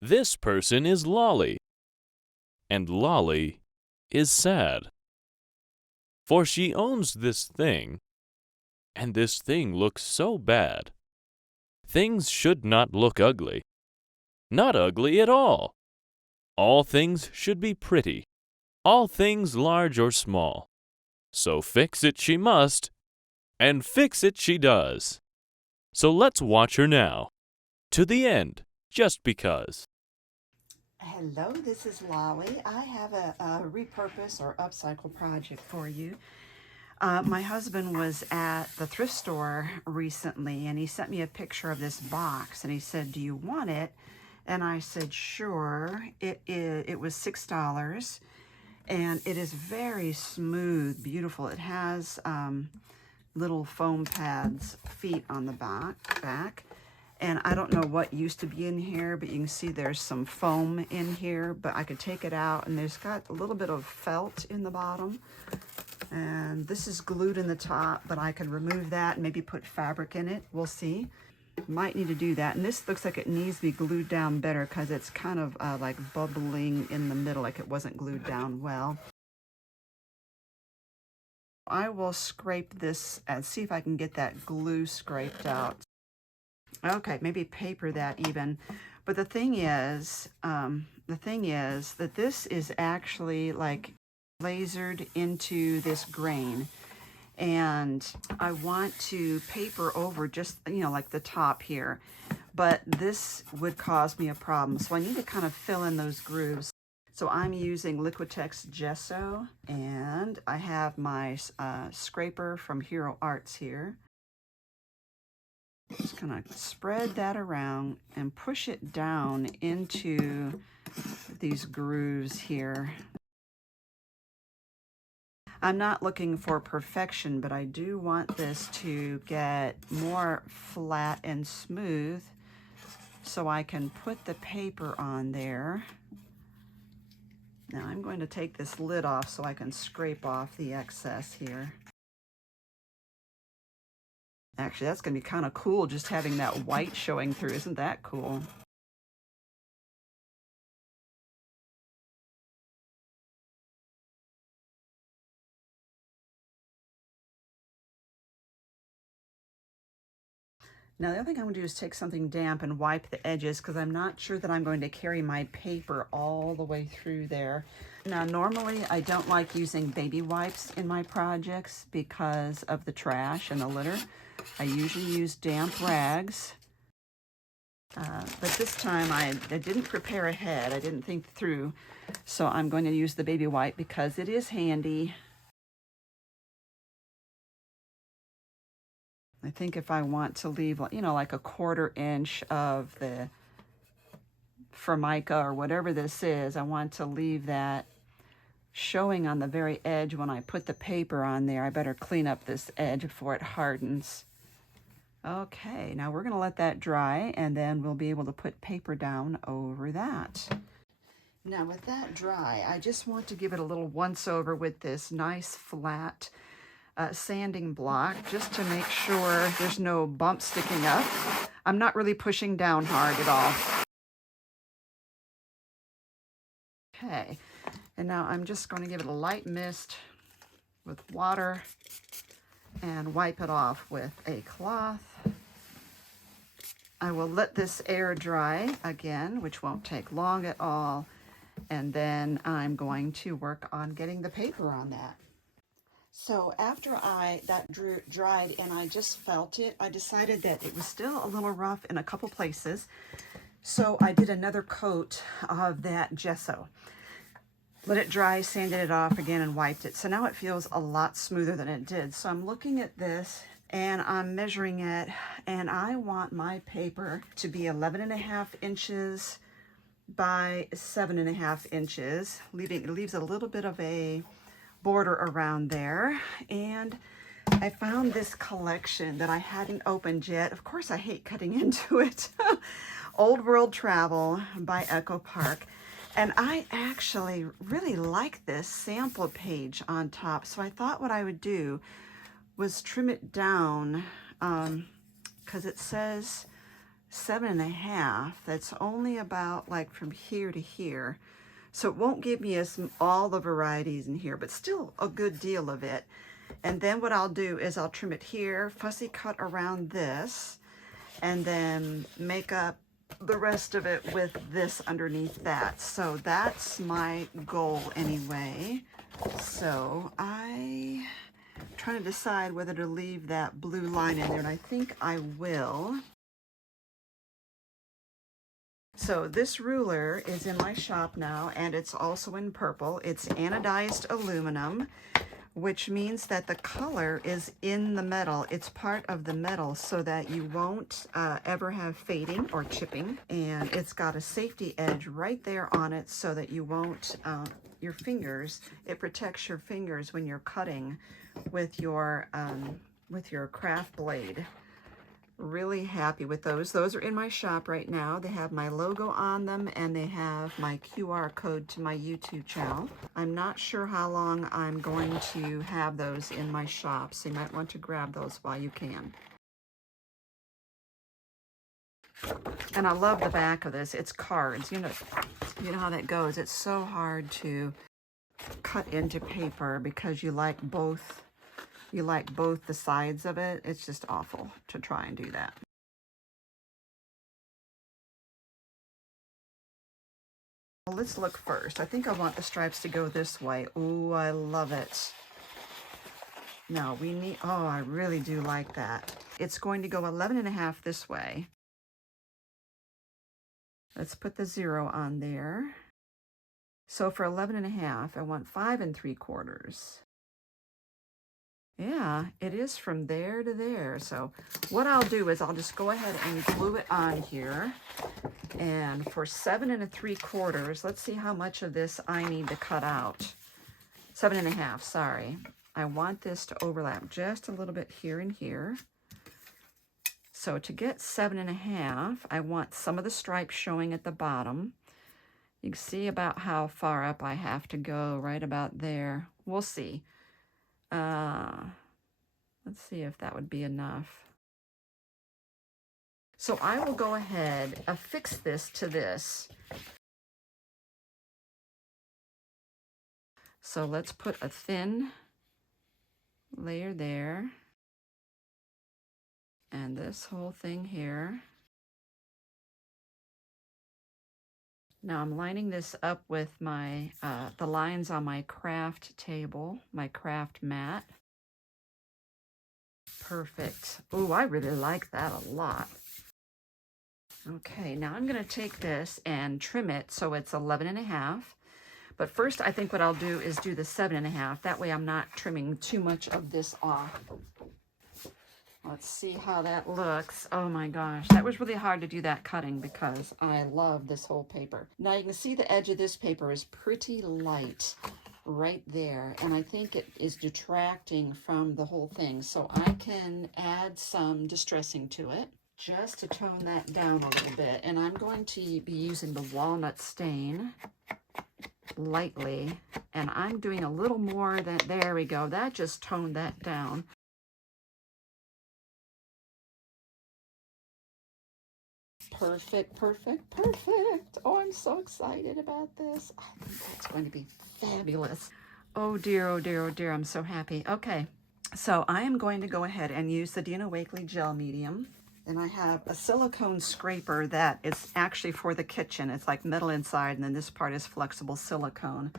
This person is Lolly, and Lolly is sad. For she owns this thing, and this thing looks so bad. Things should not look ugly. Not ugly at all. All things should be pretty. All things large or small. So fix it she must, and fix it she does. So let's watch her now. To the end, just because. Hello, this is Lolly. I have a repurpose or upcycle project for you. My husband was at the thrift store recently and he sent me a picture of this box and he said, "Do you want it?" And I said, "Sure." It was $6 and it is very smooth, beautiful. It has little foam pads, feet on the back. And I don't know what used to be in here, but you can see there's some foam in here, but I could take it out and there's got a little bit of felt in the bottom. And this is glued in the top, but I can remove that and maybe put fabric in it. We'll see. Might need to do that. And this looks like it needs to be glued down better because it's kind of like bubbling in the middle, like it wasn't glued down well. I will scrape this and see if I can get that glue scraped out. Okay, maybe paper that even. But the thing is that this is actually like lasered into this grain. And I want to paper over just, like the top here. But this would cause me a problem. So I need to kind of fill in those grooves. So I'm using Liquitex gesso. And I have my scraper from Hero Arts here. Just kind of spread that around and push it down into these grooves here. I'm not looking for perfection, but I do want this to get more flat and smooth so I can put the paper on there. Now I'm going to take this lid off so I can scrape off the excess here. Actually, that's going to be kind of cool just having that white showing through. Isn't that cool? Now the other thing I'm going to do is take something damp and wipe the edges because I'm not sure that I'm going to carry my paper all the way through there. Now normally I don't like using baby wipes in my projects because of the trash and the litter. I usually use damp rags. But this time I didn't prepare ahead. I didn't think through. So I'm going to use the baby wipe because it is handy. I think if I want to leave, like a 1/4 inch of the Formica or whatever this is, I want to leave that showing on the very edge when I put the paper on there. I better clean up this edge before it hardens. Okay, now we're going to let that dry and then we'll be able to put paper down over that. Now with that dry, I just want to give it a little once over with this nice flat sanding block just to make sure there's no bumps sticking up. I'm not really pushing down hard at all. Okay, and now I'm just going to give it a light mist with water and wipe it off with a cloth. I will let this air dry again, which won't take long at all, and then I'm going to work on getting the paper on that. So after that dried and I just felt it, I decided that it was still a little rough in a couple places. So I did another coat of that gesso. Let it dry, sanded it off again and wiped it. So now it feels a lot smoother than it did. So I'm looking at this and I'm measuring it and I want my paper to be 11.5 inches by 7.5 inches. It leaves a little bit of a border around there. And I found this collection that I hadn't opened yet. Of course, I hate cutting into it. Old World Travel by Echo Park. And I actually really like this sample page on top. So I thought what I would do was trim it down because it says 7.5, that's only about like from here to here. So it won't give me all the varieties in here, but still a good deal of it. And then what I'll do is I'll trim it here, fussy cut around this, and then make up the rest of it with this underneath that. So that's my goal anyway. So I'm trying to decide whether to leave that blue line in there, and I think I will. So this ruler is in my shop now, and it's also in purple. It's anodized aluminum, which means that the color is in the metal. It's part of the metal so that you won't ever have fading or chipping. And it's got a safety edge right there on it so that you won't, your fingers, it protects your fingers when you're cutting with your craft blade. Really happy with those. Those are in my shop right now. They have my logo on them and they have my QR code to my YouTube channel. I'm not sure how long I'm going to have those in my shop, so you might want to grab those while you can. And I love the back of this. It's cards. You know how that goes. It's so hard to cut into paper because you like both the sides of it. It's just awful to try and do that. Well, let's look first. I think I want the stripes to go this way. Ooh, I love it. No, we need, oh, I really do like that. It's going to go 11.5 this way. Let's put the 0 on there. So for 11.5, I want 5 3/4. Yeah, it is from there to there. So what I'll do is I'll just go ahead and glue it on here. And for 7 3/4, let's see how much of this I need to cut out. 7.5, sorry. I want this to overlap just a little bit here and here. So to get 7.5, I want some of the stripes showing at the bottom. You can see about how far up I have to go, right about there. We'll see. Let's see if that would be enough. So I will go ahead, affix this to this. So let's put a thin layer there. And this whole thing here. Now I'm lining this up with my the lines on my craft table, my craft mat. Perfect. Oh, I really like that a lot. Okay, now I'm going to take this and trim it so it's 11.5. But first, I think what I'll do is do the 7.5. That way I'm not trimming too much of this off. Let's see how that looks. Oh my gosh, that was really hard to do that cutting because I love this whole paper. Now you can see the edge of this paper is pretty light right there, and I think it is detracting from the whole thing. So I can add some distressing to it just to tone that down a little bit. And I'm going to be using the walnut stain lightly, and I'm doing a little more than, there we go, that just toned that down. Perfect, perfect, perfect. Oh, I'm so excited about this. I think that's going to be fabulous. Oh dear, oh dear, oh dear, I'm so happy. Okay, so I am going to go ahead and use the Dina Wakley gel medium. And I have a silicone scraper that is actually for the kitchen. It's like metal inside, and then this part is flexible silicone.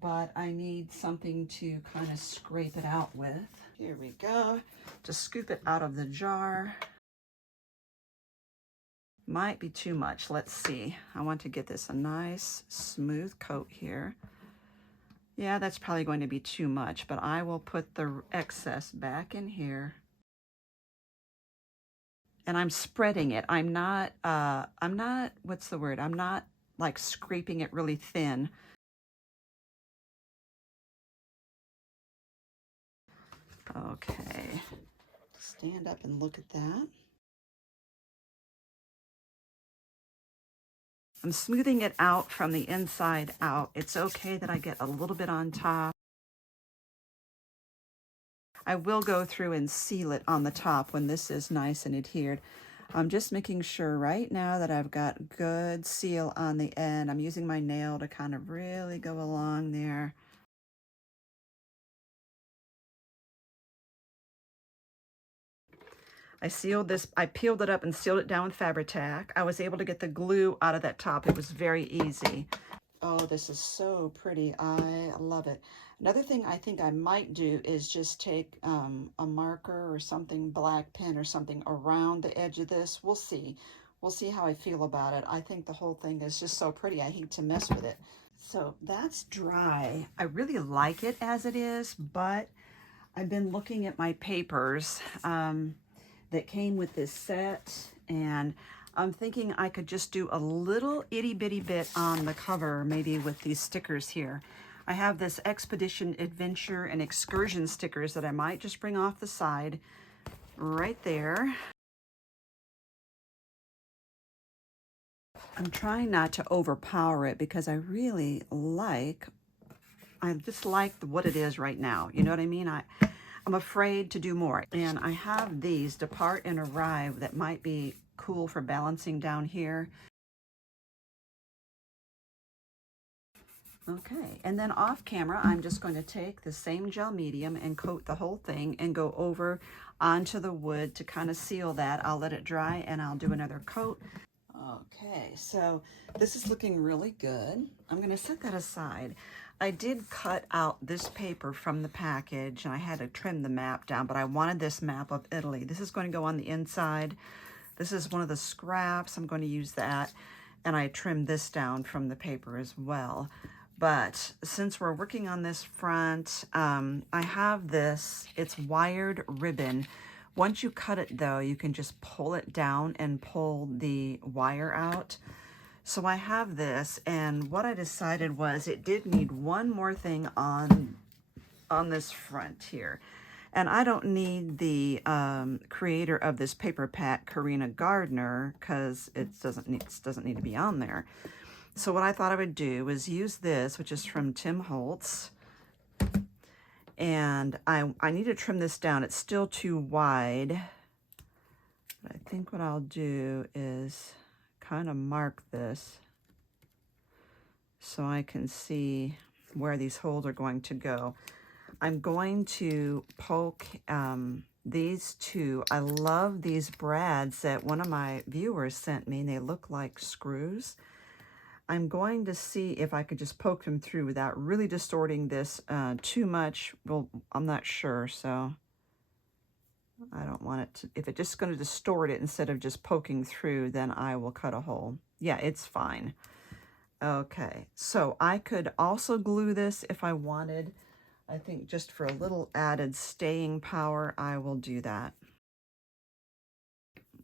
But I need something to kind of scrape it out with. Here we go. Just scoop it out of the jar. Might be too much. Let's see. I want to get this a nice smooth coat here. Yeah, that's probably going to be too much, but I will put the excess back in here. And I'm spreading it. I'm not, what's the word? I'm not like scraping it really thin. Okay. Stand up and look at that. I'm smoothing it out from the inside out. It's okay that I get a little bit on top. I will go through and seal it on the top when this is nice and adhered. I'm just making sure right now that I've got good seal on the end. I'm using my nail to kind of really go along there. I sealed this, I peeled it up and sealed it down with Fabri-Tac. I was able to get the glue out of that top. It was very easy. Oh, this is so pretty. I love it. Another thing I think I might do is just take a marker or something, black pen or something around the edge of this. We'll see. We'll see how I feel about it. I think the whole thing is just so pretty. I hate to mess with it. So that's dry. I really like it as it is, but I've been looking at my papers that came with this set, and I'm thinking I could just do a little itty bitty bit on the cover, maybe with these stickers here. I have this Expedition, Adventure, and Excursion stickers that I might just bring off the side right there. I'm trying not to overpower it because I just like what it is right now. You know what I mean? I'm afraid to do more. And I have these Depart and Arrive that might be cool for balancing down here. Okay, and then off camera, I'm just going to take the same gel medium and coat the whole thing and go over onto the wood to kind of seal that. I'll let it dry and I'll do another coat. Okay, so this is looking really good. I'm going to set that aside. I did cut out this paper from the package and I had to trim the map down, but I wanted this map of Italy. This is going to go on the inside. This is one of the scraps. I'm going to use that. And I trimmed this down from the paper as well. But since we're working on this front, I have this, it's wired ribbon. Once you cut it though, you can just pull it down and pull the wire out. So I have this, and what I decided was it did need one more thing on this front here. And I don't need the creator of this paper pack, Karina Gardner, because it doesn't need to be on there. So what I thought I would do was use this, which is from Tim Holtz. And I need to trim this down. It's still too wide. But I think what I'll do is kind of mark this so I can see where these holes are going to go. I'm going to poke these two. I love these brads that one of my viewers sent me, and they look like screws. I'm going to see if I could just poke them through without really distorting this too much. Well, I'm not sure, so I don't want it to, if it's just going to distort it instead of just poking through, then I will cut a hole. Yeah, it's fine. Okay, so I could also glue this if I wanted. I think just for a little added staying power, I will do that.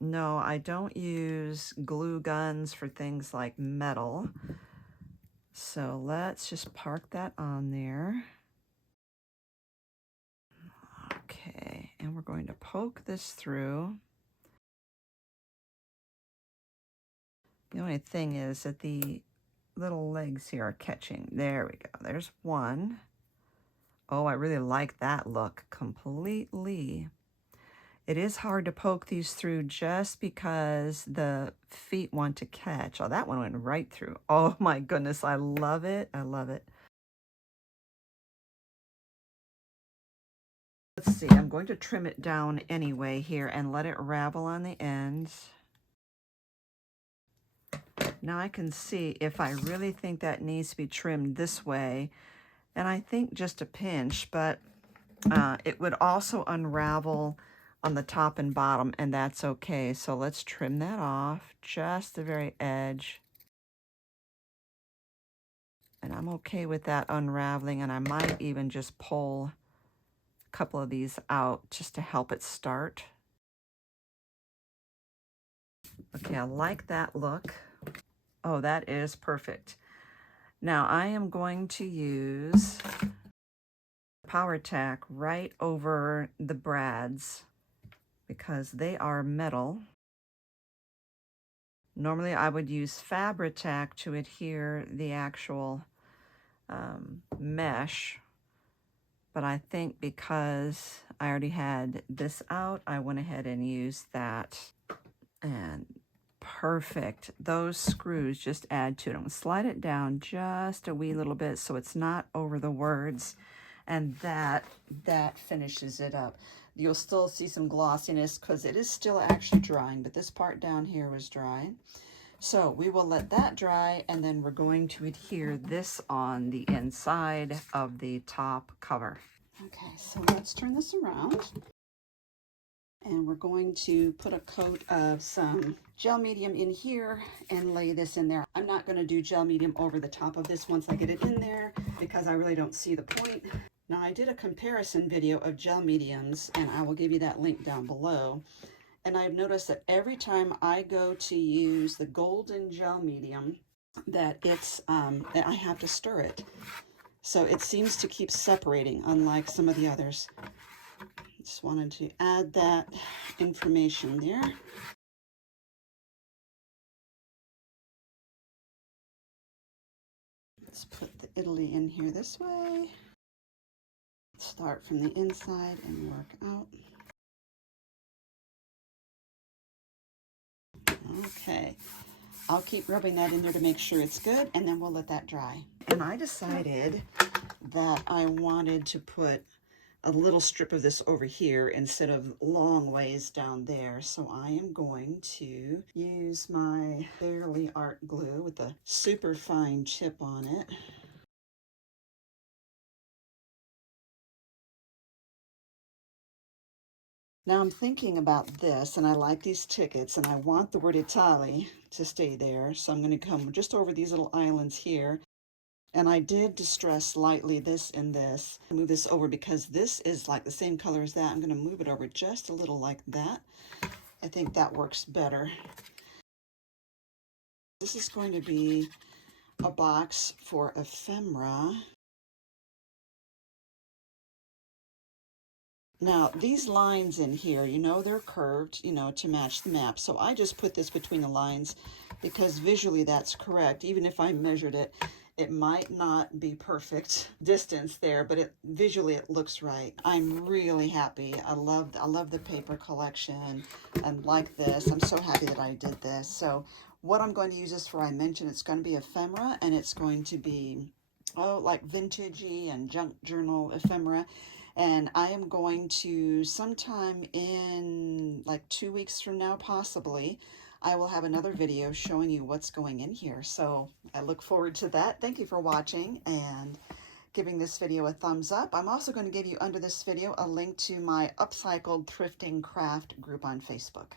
No, I don't use glue guns for things like metal. So let's just park that on there. Okay, and we're going to poke this through. The only thing is that the little legs here are catching. There we go. There's one. Oh, I really like that look completely. It is hard to poke these through just because the feet want to catch. Oh, that one went right through. Oh my goodness, I love it. I love it. Let's see, I'm going to trim it down anyway here and let it ravel on the ends. Now I can see if I really think that needs to be trimmed this way, and I think just a pinch, but it would also unravel on the top and bottom, and that's okay. So let's trim that off, just the very edge. And I'm okay with that unraveling, and I might even just pull a couple of these out just to help it start. Okay, I like that look. Oh, that is perfect. Now I am going to use Power Tack right over the brads because they are metal. Normally I would use Fabri-Tac to adhere the actual mesh, but I think because I already had this out, I went ahead and used that. And perfect. Those screws just add to it. I'm going to slide it down just a wee little bit so it's not over the words, and that finishes it up. You'll still see some glossiness because it is still actually drying, but this part down here was dry. So we will let that dry, and then we're going to adhere this on the inside of the top cover. Okay, so let's turn this around. And we're going to put a coat of some gel medium in here and lay this in there. I'm not going to do gel medium over the top of this once I get it in there because I really don't see the point. Now, I did a comparison video of gel mediums, and I will give you that link down below. And I've noticed that every time I go to use the golden gel medium, that that I have to stir it. So it seems to keep separating, unlike some of the others. Just wanted to add that information there. Let's put the Italy in here this way. Start from the inside and work out. Okay, I'll keep rubbing that in there to make sure it's good, and then we'll let that dry. And I decided that I wanted to put a little strip of this over here instead of long ways down there. So I am going to use my Fairly Art glue with a super fine chip on it. Now I'm thinking about this, and I like these tickets, and I want the word Italy to stay there. So I'm going to come just over these little islands here. And I did distress lightly this and this. Move this over because this is like the same color as that. I'm going to move it over just a little like that. I think that works better. This is going to be a box for ephemera. Now, these lines in here, you know, they're curved, you know, to match the map. So I just put this between the lines because visually that's correct. Even if I measured it, it might not be perfect distance there, but visually it looks right. I'm really happy. I love the paper collection and like this. I'm so happy that I did this. So what I'm going to use this for, I mentioned it's going to be ephemera, and it's going to be, oh, like vintagey and junk journal ephemera. And I am going to, sometime in like 2 weeks from now, possibly, I will have another video showing you what's going in here. So I look forward to that. Thank you for watching and giving this video a thumbs up. I'm also going to give you under this video a link to my Upcycled Thrifting Craft group on Facebook.